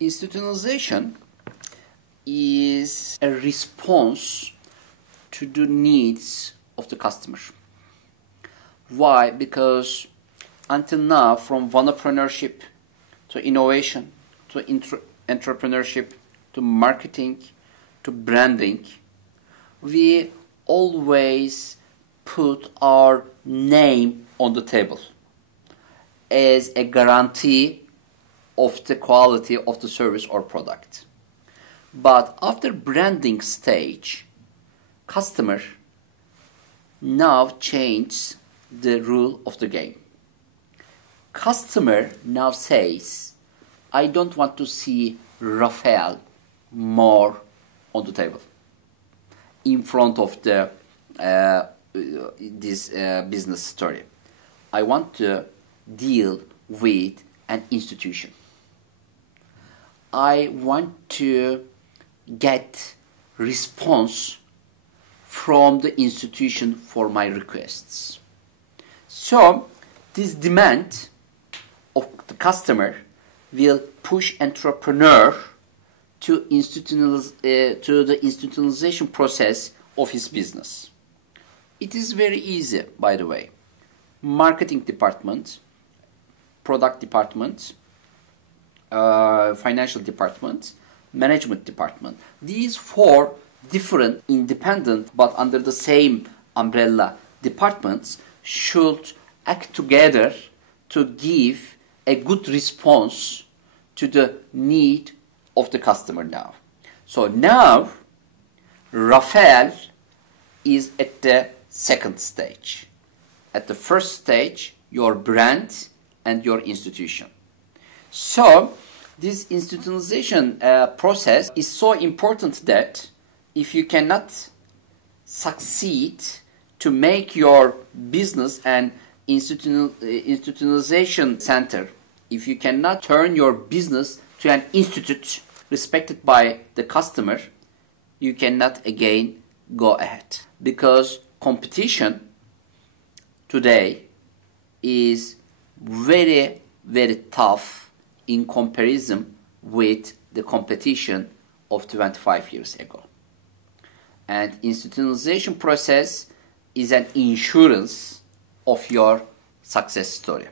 Institutionalization is a response to the needs of the customer. Why? Because until now, from wannapreneurship to innovation, to entrepreneurship, to marketing, to branding, we always put our name on the table as a guarantee of the quality of the service or product. But after branding stage, customer now changes the rule of the game. Customer now says, I don't want to see Rafael more on the table in front of the this business story. I want to deal with an institution. I want to get response from the institution for my requests. So this demand of the customer will push entrepreneur to the institutionalization process of his business. It is very easy, by the way. Marketing department, product department, financial department, management department. These four different, independent, but under the same umbrella departments should act together to give a good response to the need of the customer now. So now, Rafael is at the second stage. At the first stage, your brand and your institution. So, this institutionalization process is so important that if you cannot succeed to make your business an institutionalization center, if you cannot turn your business to an institute respected by the customer, you cannot again go ahead. Because competition today is very, very tough in comparison with the competition of 25 years ago. And institutionalization process is an insurance of your success story.